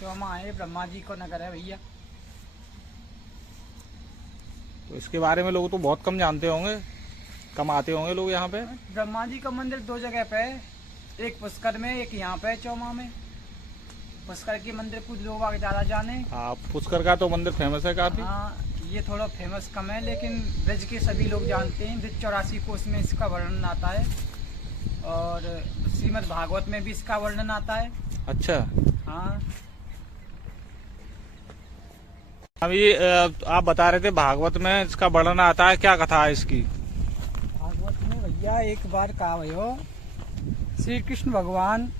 चौमा है, ब्रह्मा जी को नगर है भैया। तो इसके बारे में लोग तो बहुत कम जानते होंगे, कम आते होंगे लोग यहाँ पे। ब्रह्मा जी का मंदिर दो जगह पे है, एक पुष्कर में, एक यहाँ पे चौमा में। पुष्कर के मंदिर कुछ लोग आगे ज्यादा जाने। हाँ, पुष्कर का तो मंदिर फेमस है काफी। हाँ, ये थोड़ा फेमस कम है, लेकिन ब्रज के सभी लोग जानते हैं। ब्रज 84 कोष में इसका वर्णन आता है और श्रीमद् भागवत में भी इसका वर्णन आता है। अच्छा। हाँ, अभी आप बता रहे थे भागवत में इसका वर्णन आता है, क्या कथा है इसकी? भागवत में भैया एक बार कहा भयो, श्री कृष्ण भगवान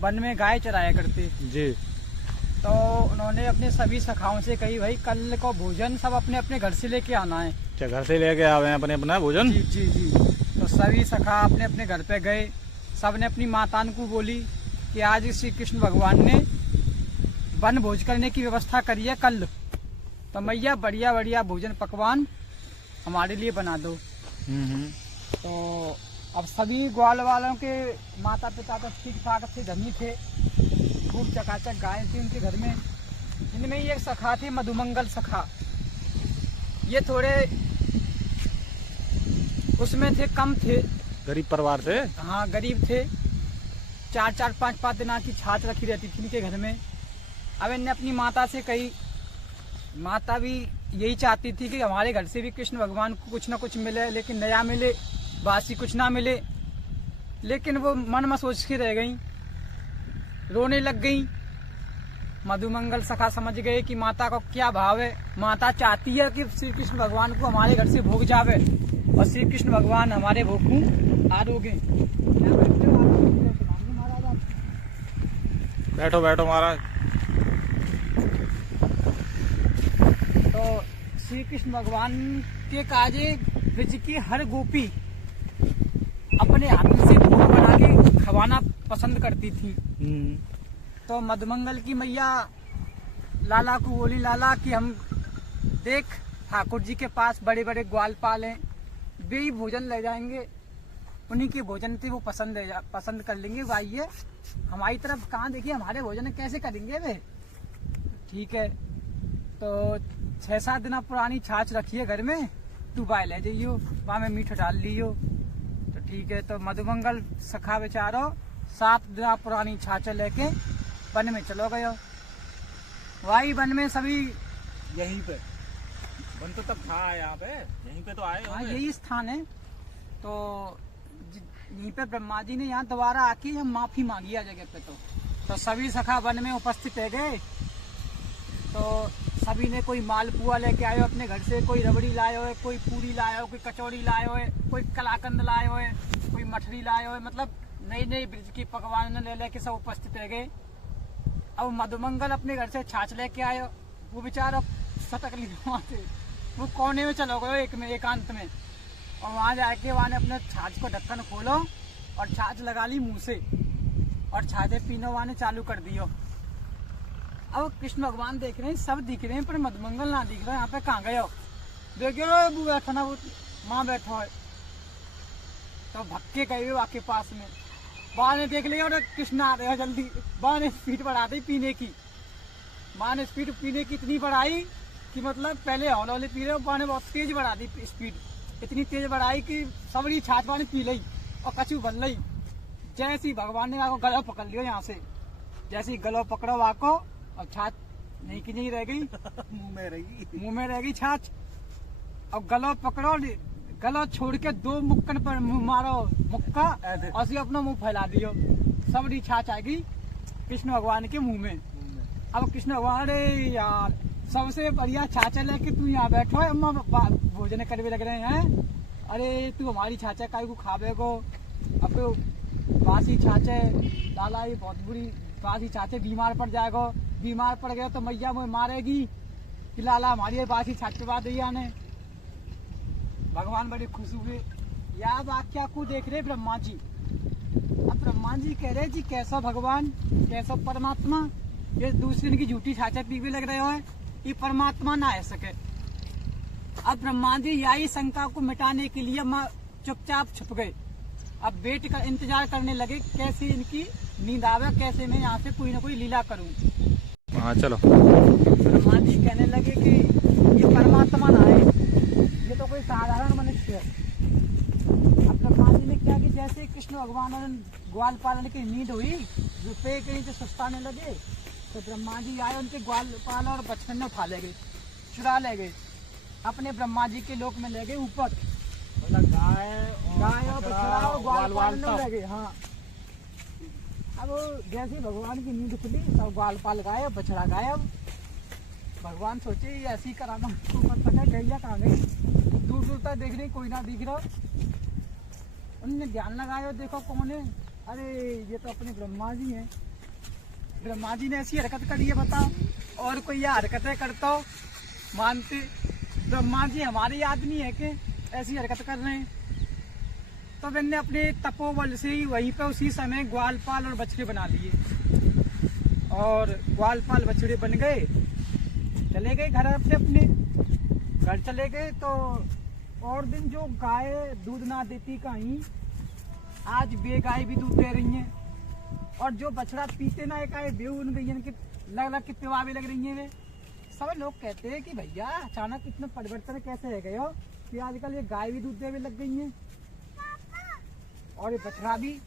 वन में गाय चराया करते जी। तो उन्होंने अपने सभी सखाओं से कही, भाई कल को भोजन सब अपने अपने घर से लेके आना है। क्या घर से लेके आवे हैं अपने अपना भोजन? जी जी जी। तो सभी सखा अपने अपने घर पे गए, सबने अपनी मातान को बोली कि आज श्री कृष्ण भगवान ने वन भोज करने की व्यवस्था करी है कल, तो मैया बढ़िया बढ़िया भोजन पकवान हमारे लिए बना दो। तो अब सभी ग्वाल वालों के माता पिता तो ठीक ठाक थे, धनी थे, खूब चकाचक गाय थी उनके घर में। इनमें एक सखा थे मधुमंगल सखा, ये थोड़े उसमें थे, कम थे, गरीब परिवार से। हाँ गरीब थे। 4-4, 5-5 दिना की छाछ रखी रहती थी इनके घर में। अब इनने अपनी माता से कही, माता भी यही चाहती थी कि हमारे घर से भी कृष्ण भगवान को कुछ ना कुछ मिले, लेकिन नया मिले, बासी कुछ ना मिले। लेकिन वो मन में सोच के रह गई, रोने लग गई। मधुमंगल सखा समझ गए कि माता को क्या भाव है। माता चाहती है कि श्री कृष्ण भगवान को हमारे घर से भोग जावे और श्री कृष्ण भगवान हमारे भोग को आरोगे। बैठो बैठो महाराज। तो श्री कृष्ण भगवान के काजे ब्रज की हर गोपी अपने हाथ से भोग बना के खवाना पसंद करती थी। तो मधुमंगल की मैया लाला को बोली, लाला कि हम देख ठाकुर जी के पास बड़े बड़े ग्वाल पाल हैं, वे ही भोजन ले जाएंगे, उन्हीं के भोजन से वो पसंद कर लेंगे। आइए हमारी तरफ कहाँ देखिए, हमारे भोजन कैसे करेंगे वे। ठीक है, तो 6-7 दिन पुरानी छाछ रखी है घर में, तू बाय ले जाइयो, वहाँ में मीठ डाल लियो। तो ठीक है, तो मधुमंगल सखा बेचारो 7 दिन पुरानी छाछ लेके वन में चलो गयो। वही वन में सभी यहीं पे वन तो तब था यहाँ पे, यहीं पे तो आए हाँ होंगे। यही स्थान है। तो यहीं पे ब्रह्मा जी ने यहाँ दोबारा आके हम माफी मांगी है जगह पे। तो सभी सखा वन में उपस्थित है गए। तो सभी ने कोई मालपुआ लेके आयो अपने घर से, कोई रबड़ी लायो है, कोई पूरी लायो, कोई कचौड़ी लायो है, कोई कलाकंद लायो है, कोई मठरी लायो है, मतलब नई नई ब्रज की पकवान ले लेके सब उपस्थित है गए। अब मधुमंगल अपने घर से छाछ लेके आयो, वो बेचारा सटक ली वहां से, वो कोने में चलो गयो एकांत में, और वहां जाके वहां ने अपने छाछ को ढक्कन खोलो और छाछ लगा ली मुंह से और छाछे पीनो वहां ने चालू कर दियो। अब कृष्ण भगवान देख रहे हैं, सब दिख रहे हैं, पर मधुमंगल ना दिख रहा है। यहाँ पे कहाँ गए हो? देखियो वो बैठा ना, वो माँ बैठा है। तो भक्के गए हो आके पास में, माँ ने देख लिया और कृष्ण आ रहे हो जल्दी। माँ ने स्पीड बढ़ा दी पीने की, माँ ने स्पीड पीने की इतनी बढ़ाई कि मतलब पहले हौले हौले पी रहे हो, माँ ने बहुत तेज बढ़ा दी स्पीड, इतनी तेज बढ़ाई कि सबरी छाछ पानी पी ली और कछू बन ली। जैसे ही भगवान ने आपको गला पकड़ लियो यहाँ से, जैसे ही गलो पकड़ो आपको, और छाछ नहीं की नहीं रह गई, मुंह में रह गई छाछ। और गलो पकड़ो, गलो छोड़ के 2 मुक्कन पर मुंह मारो मुक्का, और फिर अपना मुंह फैला दियो, सबरी छाछ आएगी कृष्ण भगवान के मुंह में। अब कृष्ण भगवान, अरे यार सबसे बढ़िया छाछ लेके तू यहाँ बैठो है, अम्मा भोजन करवे लग रहे हैं, अरे तू हमारी छाछ काय को खावे को, अब बासी छाछ लाला ये बहुत बुरी बासी छाछ, बीमार पड़ जाएगा, बीमार पड़ गया तो मैया मुझे मारेगी कि लाला हमारी बासी छाछ पे बात ने। भगवान बड़े खुश हुए। या वाक्या को देख रहे ब्रह्मा जी। अब ब्रह्मा जी कह रहे जी कैसा भगवान, कैसा परमात्मा, ये दूसरे दिन की झूठी छाछा पीवे लग रहे हो है, ये परमात्मा ना आ सके। अब ब्रह्मा जी यही शंका को मिटाने के लिए चुपचाप छुप गए। अब वेट का इंतजार करने लगे कैसे इनकी नींद आवे, कैसे मैं यहाँ से कोई ना कोई लीला करूं। हाँ चलो। ब्रह्मा जी कहने लगे कि ये परमात्मा ना है, ये तो कोई साधारण मनुष्य है। अब ब्रह्मा जी ने क्या कि जैसे कृष्ण भगवान ने ग्वाल पालन की नींद हुई, जो पेड़ के नीचे सुस्ताने लगे, तो ब्रह्मा जी आए, उनके ग्वाल पाल और बचपन उठा ले गए, चुरा ले गए, अपने ब्रह्मा जी के लोक में ले गए ऊपर। गाय और बछड़ा और ग्वाल पाल लगे। हाँ, अब जैसे भगवान की नींद खुली, सब ग्वाल पाल गायब, बछड़ा गायब। भगवान सोचे ये ऐसी कराना, पता गैया कहाँ गई, दूर दूर तक देख रही, कोई ना दिख रहा। उन्होंने ध्यान लगाया, देखो कौन है, अरे ये तो अपने ब्रह्मा जी हैं। ब्रह्मा जी ने ऐसी हरकत करी है, बताओ, और कोई ये हरकतें करता हो मानते? ब्रह्मा जी हमारे आदमी है कि ऐसी हरकत कर रहे हैं? तो मैंने अपने तपोबल से ही वहीं पे उसी समय ग्वालपाल और बछड़े बना लिए, और ग्वालपाल बछड़े बन गए, चले गए घर अपने घर चले गए। तो और दिन जो गाय दूध ना देती कहीं, आज बे गाय भी दूध दे रही हैं, और जो बछड़ा पीते ना एक आए बेऊ उन गई कि लग लग के पिवावे लग रही हैं वे। सब लोग कहते हैं कि भैया अचानक इतना परिवर्तन कैसे रह गए हो कि आजकल ये गाय भी दूध देने लग गई हैं और ये बछड़ा भी।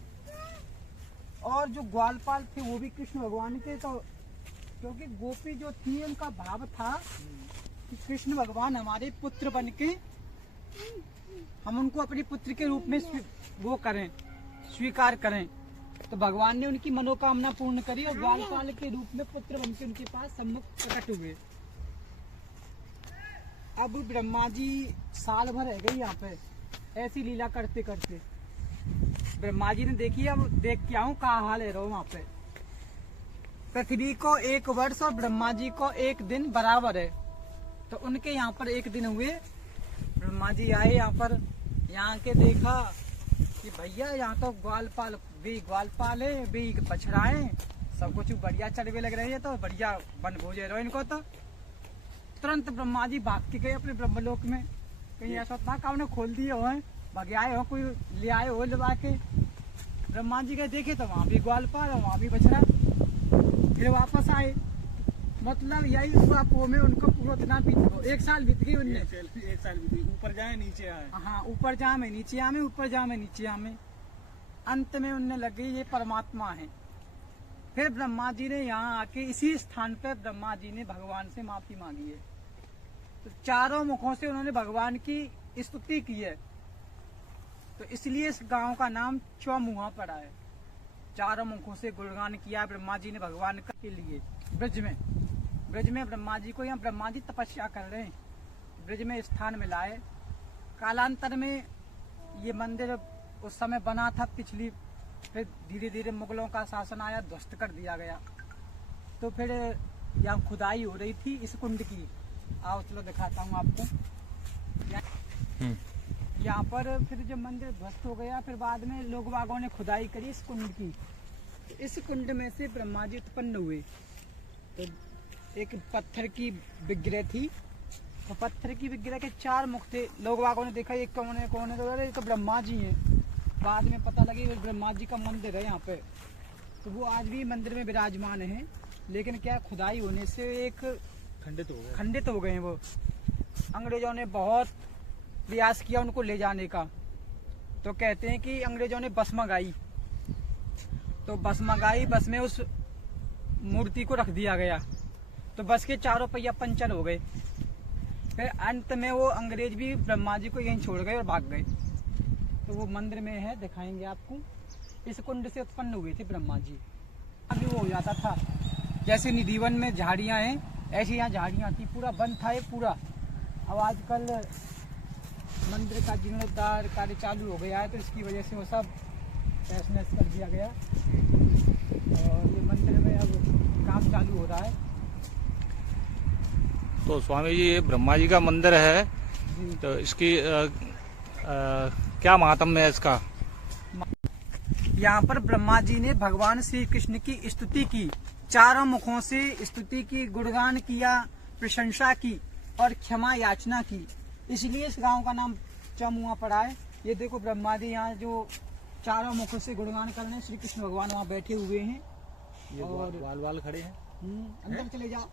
और जो ग्वालपाल थे वो भी कृष्ण भगवान के, तो क्योंकि गोपी जो थी उनका भाव था कि कृष्ण भगवान हमारे पुत्र बन के, हम उनको अपने पुत्र के रूप में वो करें, स्वीकार करें। तो भगवान ने उनकी मनोकामना पूर्ण करी और ग्वालपाल के रूप में पुत्र बन के उनके पास सम्मुख प्रकट हुए। अब ब्रह्मा जी साल भर रह गए यहाँ पे ऐसी लीला करते करते। ब्रह्मा जी ने देखी, अब देख के आऊं कहा हाल है रहो वहाँ पे। पृथ्वी को 1 वर्ष और ब्रह्मा जी को 1 दिन बराबर है, तो उनके यहाँ पर 1 दिन हुए। ब्रह्मा जी आए यहाँ पर, यहाँ के देखा कि भैया यहाँ तो ग्वालपाल है, भी बछड़ा है, सब कुछ बढ़िया चढ़वे लग रहे हैं, तो बढ़िया बन भोजे रहो इनको। तो तुरंत ब्रह्मा जी भाग के गए अपने ब्रह्मलोक में, कहीं ऐसा था काम ने खोल दिए हो, भागे आए हो, कोई ले आए हो लगा के। ब्रह्मा जी गए देखे तो वहाँ भी ग्वालपाल और वहाँ भी बछड़ा, फिर वापस आए। मतलब यही हुआ पो में उनको पूरा इतना बीत गया, 1 साल बीत गई उनने। 1 साल बीत गई, ऊपर जाए नीचे आए। हाँ, ऊपर जा में नीचे आमे, ऊपर जा में नीचे आमे। अंत में उनने लगी ये परमात्मा है। फिर ब्रह्मा जी ने यहाँ आके इसी स्थान पे ब्रह्मा जी ने भगवान से माफी मांगी है। तो चारों मुखों से उन्होंने भगवान की स्तुति की है, तो इसलिए इस गांव का नाम चौमुहा पड़ा है। चारों मुखों से गुणगान किया है ब्रह्मा जी ने भगवान का के लिए। ब्रज में ब्रह्मा जी को, यहाँ ब्रह्मा जी तपस्या कर रहे हैं, ब्रज में स्थान में लाए। कालांतर में ये मंदिर उस समय बना था पिछली, फिर धीरे धीरे मुगलों का शासन आया, ध्वस्त कर दिया गया। तो फिर यहाँ खुदाई हो रही थी इस कुंड की, आओ चलो दिखाता हूँ आपको। यहाँ पर फिर जब मंदिर ध्वस्त हो गया, फिर बाद में लोग बागों ने खुदाई करी इस कुंड की। तो इस कुंड में से ब्रह्मा जी उत्पन्न हुए। तो एक पत्थर की विग्रह थी, तो पत्थर की विग्रह के 4 मुख थे। लोग बागों ने देखा ये कौन है, तो अरे ये तो ब्रह्मा जी हैं। बाद में पता लगी ब्रह्मा जी का मंदिर है यहाँ पे, तो वो आज भी मंदिर में विराजमान है। लेकिन क्या खुदाई होने से एक खंडित हो गए हैं वो। अंग्रेजों ने बहुत प्रयास किया उनको ले जाने का, तो कहते हैं कि अंग्रेजों ने बस मंगाई, तो बस मंगाई, बस में उस मूर्ति को रख दिया गया, तो बस के 4 पहिया पंचर हो गए। फिर अंत में वो अंग्रेज भी ब्रह्मा जी को यहीं छोड़ गए और भाग गए। तो वो मंदिर में है, दिखाएंगे आपको। इस कुंड से उत्पन्न हुए थे ब्रह्मा जी। अभी वो हो जाता था जैसे निधिवन में झाड़ियां हैं, ऐसी यहाँ झाड़ियां थी, पूरा बंद था ये पूरा। अब आजकल मंदिर का जीर्णोद्धार कार्य चालू हो गया है, तो इसकी वजह से वो सब तहस-नहस कर दिया गया, और ये मंदिर में अब काम चालू हो रहा है। तो स्वामी जी ये ब्रह्मा जी का मंदिर है, जी। तो इसकी क्या महात्म्य है इसका? यहाँ पर ब्रह्मा जी ने भगवान श्री कृष्ण की स्तुति की, चारों मुखों से स्तुति की, गुणगान किया, प्रशंसा की और क्षमा याचना की। इसलिए इस गांव का नाम चौमुहा पड़ा है। ये देखो ब्रह्मा जी यहाँ जो चारों मुखों से गुणगान कर रहे हैं, श्री कृष्ण भगवान वहाँ बैठे हुए हैं, ये और वाल खड़े हैं। अंदर चले जाओ।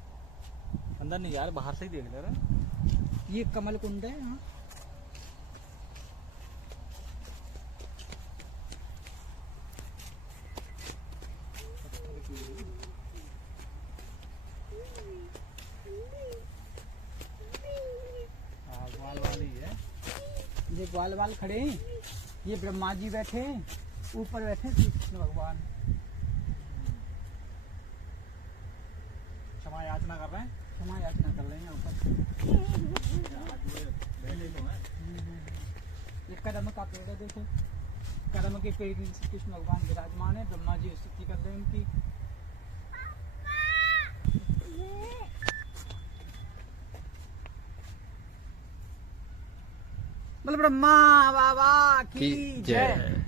अंदर नहीं जा रहे, बाहर से ही देख ले रहे। ये कमल कुंड है। हाँ। ग्वाल वाली है। ये ग्वाल वाल खड़े हैं, ये ब्रह्मा जी बैठे हैं, ऊपर बैठे हैं श्री कृष्ण भगवान। क्षमा याचना कर रहे हैं। क्षमा याचना कर रहे हैं ऊपर। ये कदम का पेड़ है, देखो कदम के पेड़ में श्री कृष्ण भगवान विराजमान है। ब्रह्मा जी स्तुति कर रहे हैं उनकी। बोल ब्रह्मा बाबा की जय।